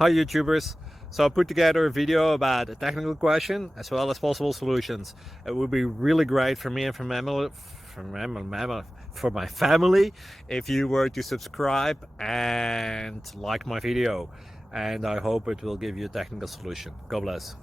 Hi YouTubers! So I put together a video about a technical question as well as possible solutions. It would be really great for me and for my family if you were to subscribe and like my video, and I hope it will give you a technical solution. God bless.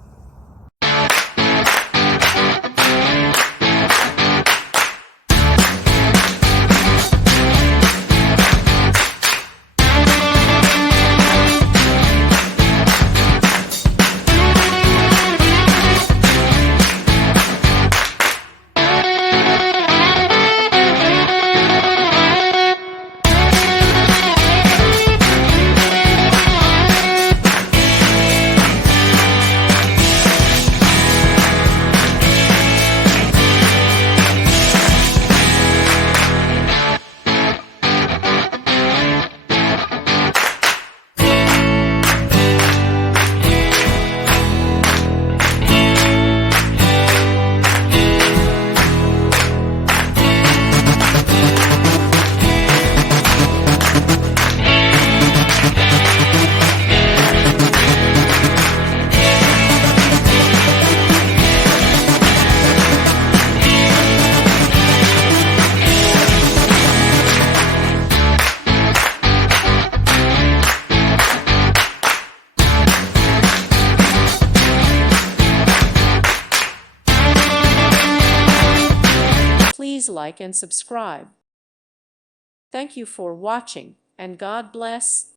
Please like and subscribe. Thank you for watching, and God bless.